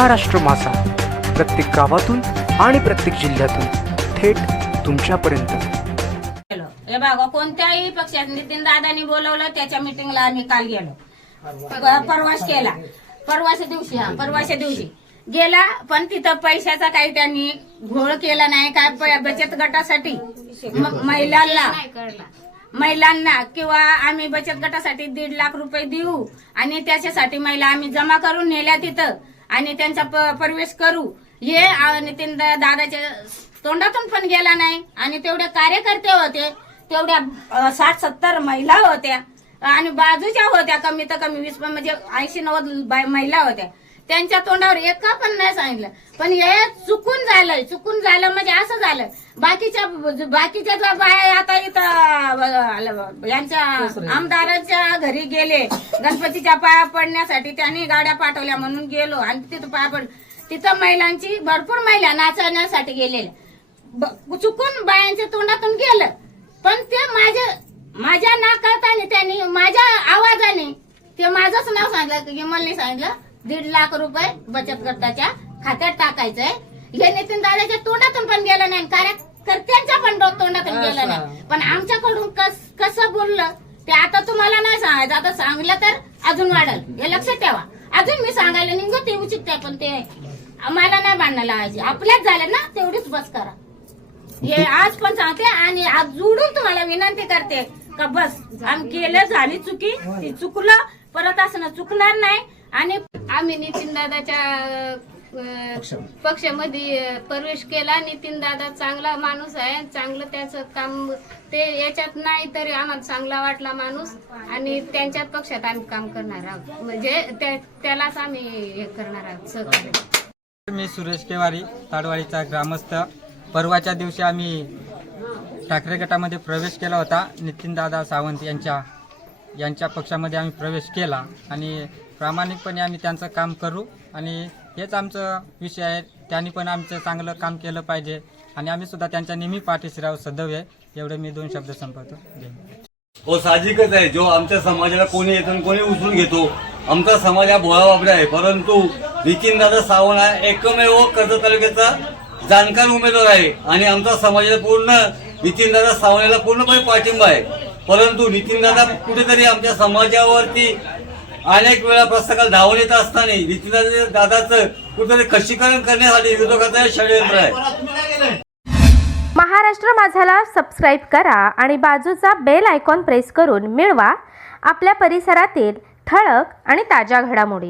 महाराष्ट्र मासा. प्रत्येक गावातून आणि प्रत्येक जिल्ह्यातून थेट तुमच्यापर्यंत. गेलो. हे बघा कोणत्याही पक्षात नितीन दादानी बोलवलं त्याच्या मिटिंगला आम्ही काल गेलो. प- परवाच केला. परवाच्या दिवशी हा परवाच्या दिवशी. गेला पण तिथं पैशाचा काही त्यांनी घोळ केला नाही काय प- बचत गटासाठी. म- महिलांना महिलांना किंवा आम्ही बचत गटासाठी दीड लाख रुपये देऊ आणि त्याच्यासाठी महिला आम्ही जमा करून नेल्या तिथं. आणि त्यांचा प- प्रवेश करू. हे आणि नितीन दा- दादाच्या तोंडातून पण गेला नाही. आणि तेवढे कार्यकर्ते होते. तेवढ्या साठ सत्तर महिला होत्या. आणि बाजूच्या होत्या कमी तर कमी वीस म्हणजे ऐंशी नव्वद बाय- महिला होत्या. त्यांच्या तोंडावर एका पण नाही सांगितलं. पण हे चुकून झालंय चुकून झालं म्हणजे असं झालं. बाकीच्या बाकीच्या बाया आता इथं यांच्या आमदाराच्या घरी गेले. गणपतीच्या पाया पडण्यासाठी त्यांनी गाड्या पाठवल्या म्हणून गेलो. आणि तिथं पाया पड तिथं महिलांची भरपूर महिला नाचवण्यासाठी गेलेल्या. चुकून बायांच्या तोंडातून गेलं. पण ते माझ्या माझ्या नाकारताने त्यांनी माझ्या आवाजाने ते माझंच नाव सांगितलं की मला सांगितलं. दीड लाख रुपये बचत गटाच्या खात्यात टाकायचंय. हे नितीन दादाच्या तोंडातून पण गेलं नाही कार्यकर्त्यांच्या पण तोंडातून गेलं नाही. पण आमच्याकडून कस कसं बोललं ते आता तुम्हाला नाही सांगायचं. आता सांगलं तर अजून वाढल. हे लक्षात ठेवा. अजून मी सांगायला निघत ते उचित आहे पण ते आम्हाला नाही बांधणं लावायची. आपल्याच झाल्या ना तेवढीच बस करा. हे आज पण सांगते आणि आज जोडून तुम्हाला विनंती करते का बस. आम केलं झाली चुकी ती चुकलं. परत असं चुकणार नाही. आणि आम्ही नितीन दादाच्या पक्षामध्ये. प्रवेश केला. नितीन दादा चांगला माणूस आहे. चांगलं त्याचं काम ते याच्यात नाही तरी आम्हाला चांगला वाटला माणूस. आणि त्यांच्याच पक्षात आम्ही काम करणार आहोत. म्हणजे त्या- त्यालाच आम्ही हे करणार आहोत सहकार्य. मी सुरेश केवारी ताडवाडीचा ग्रामस्थ. परवाच्या दिवशी आम्ही ठाकरे गटामध्ये प्रवेश केला होता. नितीनदादा सावंत यांच्या यांच्या पक्षामध्ये आम्ही प्रवेश केला आणि प्रामाणिकपणे आम्ही त्यांचं काम करू आणि हेच आमचं विषय आहे. त्यांनी पण आमचं चांगलं काम केलं पाहिजे आणि आम्ही सुद्धा त्यांच्या नेहमी पाठीशी राहू सदैव आहे. एवढे मी दोन शब्द संपवतो. हो साहजिकच आहे. जो आमच्या समाजाला कोणी येतो आणि कोणी उचलून घेतो आमचा समाज हा भोळा बाबडा आहे. परंतु नितीनदादा सावंत हा एकमेव कर्जत तालुक्याचा जाणकार उमेदवार आहे आणि आमचा समाजाला पूर्ण नितीनदादा सावंत याला पूर्णपणे पाठिंबा आहे. परंतु नितीनदादा कुठेतरी आमच्या समाजावरती अनेक वेळा प्रस्तकाला धावून येत असताना नितीनदादा दादाचं कुठेतरी खच्चीकरण करण्यासाठी विरोधकाचं षडयंत्र आहे. महाराष्ट्र माझाला सबस्क्राईब करा आणि बाजूचा बेल आयकॉन प्रेस करून मिळवा. आपल्या परिसरातील ठळक आणि ताज्या घडामोडी.